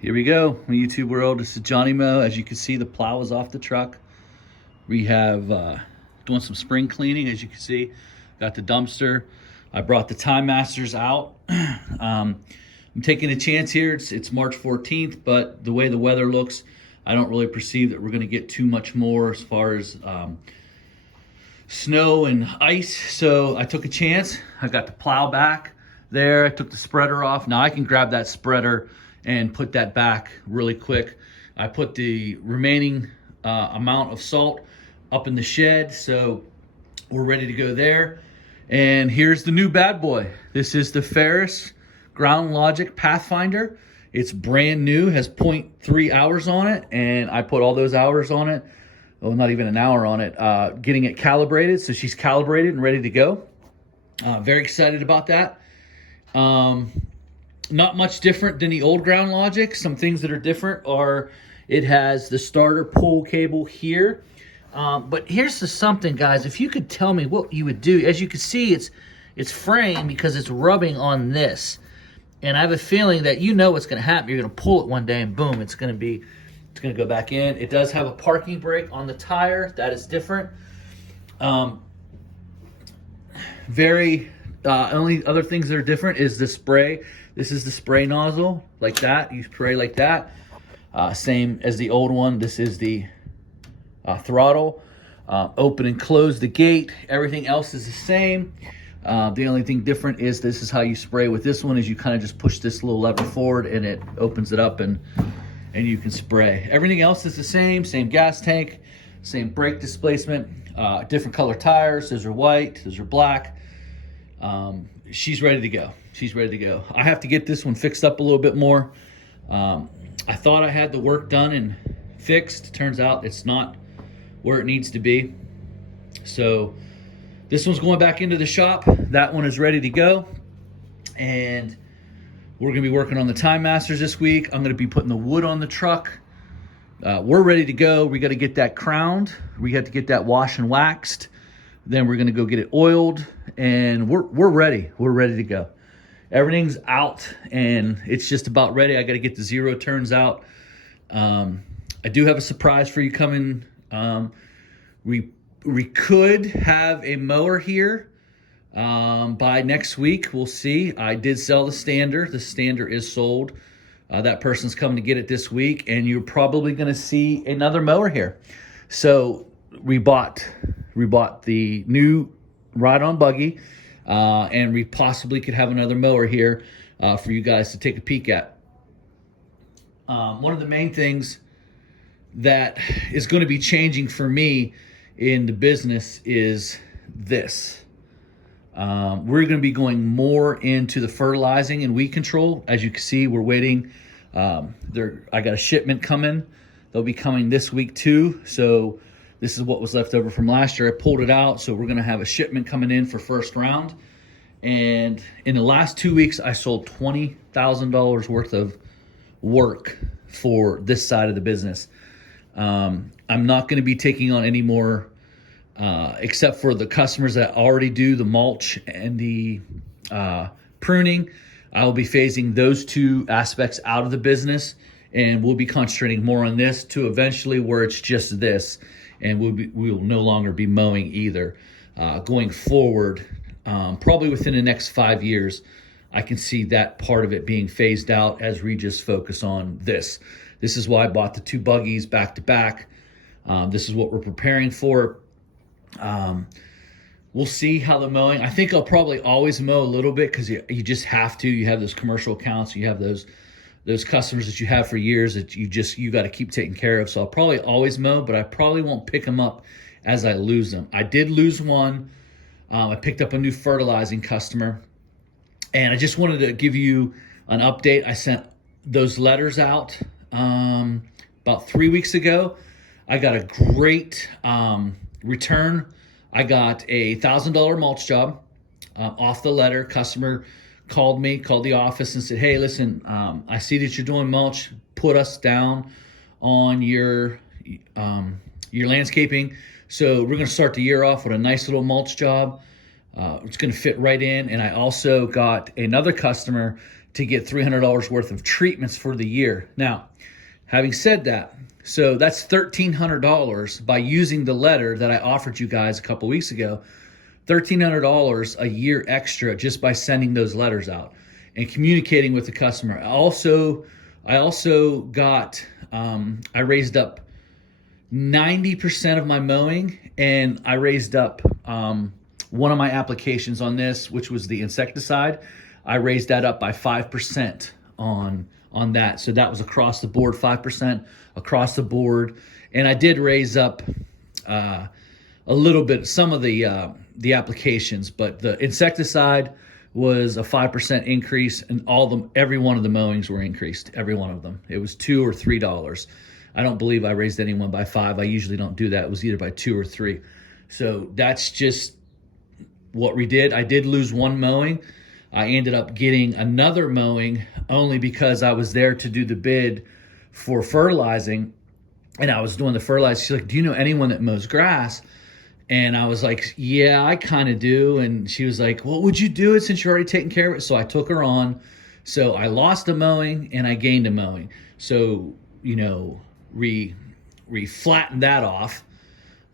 Here we go, YouTube world. This is Johnny Mow. As you can see, the plow is off the truck. We have doing some spring cleaning. As you can see, got the dumpster. I brought the Time Masters out. I'm taking a chance here. It's March 14th, but the way the weather looks, I don't really perceive that we're going to get too much more as far as snow and ice. So I took a chance. I got the plow back there. I took the spreader off. Now I can grab that spreader and put that back really quick. I put the remaining amount of salt up in the shed, so we're ready to go there. And here's the new bad boy. This is the Ferris Ground Logic Pathfinder. It's brand new, has 0.3 hours on it, and I put all those hours on it, well, not even an hour on it, getting it calibrated. So she's calibrated and ready to go. Very excited about that. Not much different than the old Ground Logic. Some things that are different are it has the starter pull cable here. But here's something, guys. If you could tell me what you would do. As you can see, it's framed because it's rubbing on this. And I have a feeling that you know what's going to happen. You're going to pull it one day and boom, it's going to go back in. It does have a parking brake on the tire. That is different. Only other things that are different is the spray. This is the spray nozzle, like that. You spray like that. Same as the old one. This is the throttle. Open and close the gate. Everything else is the same. The only thing different is this is how you spray with this one, is you kind of just push this little lever forward and it opens it up and you can spray. Everything else is the same gas tank, same brake displacement, different color tires. Those are white, those are black. She's ready to go. She's ready to go. I have to get this one fixed up a little bit more. I thought I had the work done and fixed. Turns out it's not where it needs to be. So this one's going back into the shop. That one is ready to go. And we're gonna be working on the Time Masters this week. I'm gonna be putting the wood on the truck. We're ready to go. We gotta get that crowned. We got to get that wash and waxed. Then we're gonna go get it oiled, and we're ready. We're ready to go. Everything's out, and it's just about ready. I got to get the zero turns out. I do have a surprise for you coming. We could have a mower here by next week. We'll see. I did sell the stander. The stander is sold. That person's coming to get it this week, and you're probably going to see another mower here. So we bought the new ride-on buggy, and we possibly could have another mower here for you guys to take a peek at. One of the main things that is going to be changing for me in the business is this. We're going to be going more into the fertilizing and weed control. As you can see, we're waiting. I got a shipment coming. They'll be coming this week too. So this is what was left over from last year. I pulled it out, so we're going to have a shipment coming in for first round. And in the last 2 weeks, I sold $20,000 worth of work for this side of the business. I'm not going to be taking on any more, except for the customers that already do the mulch and the pruning. I will be phasing those two aspects out of the business, and we'll be concentrating more on this to eventually where it's just this. And we will no longer be mowing either. Going forward, probably within the next 5 years, I can see that part of it being phased out as we just focus on this. This is why I bought the two buggies back to back. This is what we're preparing for. We'll see how the mowing. I think I'll probably always mow a little bit because you just have to. You have those commercial accounts. You have those customers that you have for years that you got to keep taking care of. So I'll probably always mow, but I probably won't pick them up as I lose them. I did lose one. I picked up a new fertilizing customer, and I just wanted to give you an update. I sent those letters out about 3 weeks ago. I got a great return. I got a $1,000 mulch job off the letter. Customer called the office and said, hey, listen, I see that you're doing mulch. Put us down on your landscaping. So we're going to start the year off with a nice little mulch job. It's going to fit right in. And I also got another customer to get $300 worth of treatments for the year. Now, having said that, so that's $1,300 by using the letter that I offered you guys a couple weeks ago. $1,300 a year extra just by sending those letters out and communicating with the customer. I also got, I raised up 90% of my mowing, and I raised up one of my applications on this, which was the insecticide. I raised that up by 5% on that. So that was across the board, 5% across the board. And I did raise up a little bit, some of the applications, but the insecticide was a 5% increase, and every one of the mowings were increased, every one of them. It was $2 or $3. I don't believe I raised anyone by 5. I usually don't do that. It was either by 2 or 3. So that's just what we did. I did lose one mowing. I ended up getting another mowing only because I was there to do the bid for fertilizing, and I was doing the fertilizing. She's like, do you know anyone that mows grass? And I was like, yeah, I kind of do. And she was like, well, would you do it since you're already taking care of it? So I took her on. So I lost a mowing and I gained a mowing. So, you know, we flattened that off,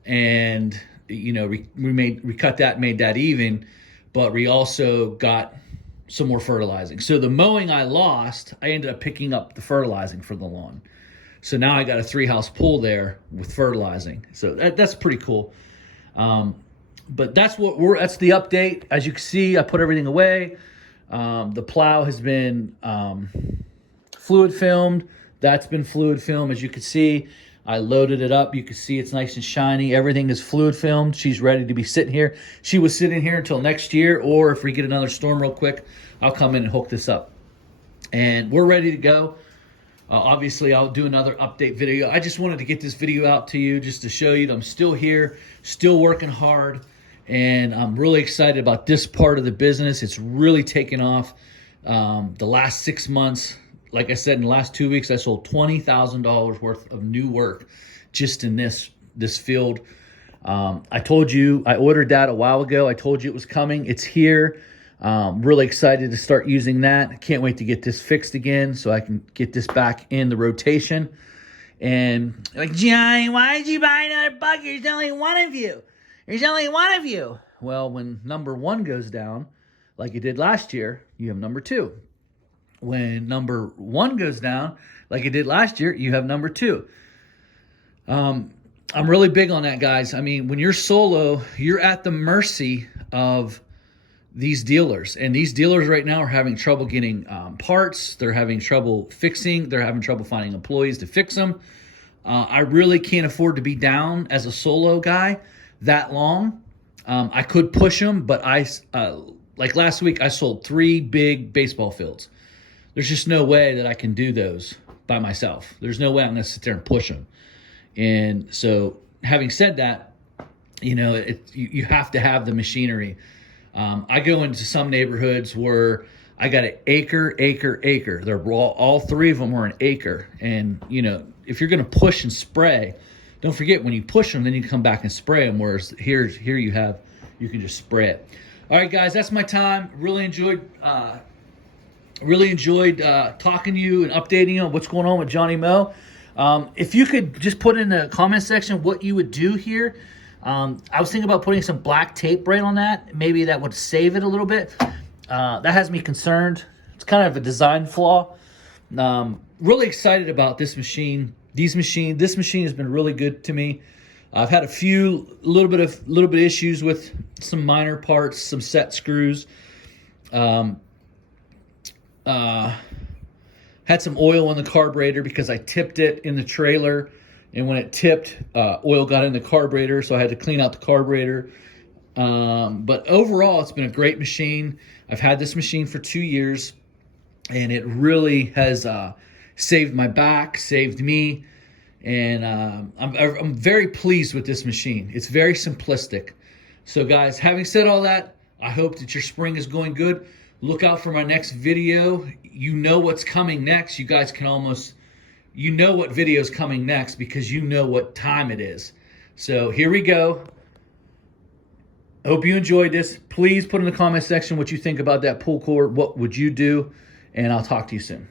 and, you know, we cut that, made that even, but we also got some more fertilizing. So the mowing I lost, I ended up picking up the fertilizing for the lawn. So now I got a 3-house pool there with fertilizing. So that's pretty cool. But that's that's the update. As you can see, I put everything away. The plow has been fluid filmed. That's been fluid filmed. As you can see, I loaded it up. You can see it's nice and shiny. Everything is fluid filmed. She's ready to be sitting here. She was sitting here until next year, or if we get another storm real quick, I'll come in and hook this up. And we're ready to go. Obviously, I'll do another update video. I just wanted to get this video out to you just to show you that I'm still here, still working hard, and I'm really excited about this part of the business. It's really taken off. The last 6 months, like I said, in the last 2 weeks, I sold $20,000 worth of new work just in this field. I told you, I ordered that a while ago. I told you it was coming. It's here. Really excited to start using that. Can't wait to get this fixed again so I can get this back in the rotation. And like, Johnny, why did you buy another bucket? There's only one of you. There's only one of you. Well, when number 1 goes down, like it did last year, you have number 2. When number 1 goes down, like it did last year, you have number 2. I'm really big on that, guys. I mean, when you're solo, you're at the mercy of these dealers. And these dealers right now are having trouble getting parts. They're having trouble fixing. They're having trouble finding employees to fix them. I really can't afford to be down as a solo guy that long. I could push them, but like last week, I sold 3 big baseball fields. There's just no way that I can do those by myself. There's no way I'm going to sit there and push them. And so having said that, you know, you have to have the machinery. I go into some neighborhoods where I got an acre. They're all 3 of them are an acre. And, you know, if you're going to push and spray, don't forget when you push them, then you come back and spray them. Whereas here you can just spray it. All right, guys, that's my time. Really enjoyed talking to you and updating you on what's going on with Johnny Mow. If you could just put in the comment section what you would do here. I was thinking about putting some black tape right on that. Maybe that would save it a little bit. That has me concerned. It's kind of a design flaw. Really excited about this machine. This machine has been really good to me. I've had a little bit of issues with some minor parts, some set screws. Had some oil in the carburetor because I tipped it in the trailer. And when it tipped, oil got in the carburetor, so I had to clean out the carburetor. But overall, it's been a great machine. I've had this machine for 2 years, and it really has saved my back, saved me. And I'm very pleased with this machine. It's very simplistic. So, guys, having said all that, I hope that your spring is going good. Look out for my next video. You know what's coming next. You guys can you know what video is coming next because you know what time it is. So here we go. Hope you enjoyed this. Please put in the comment section what you think about that pull cord. What would you do? and I'll talk to you soon.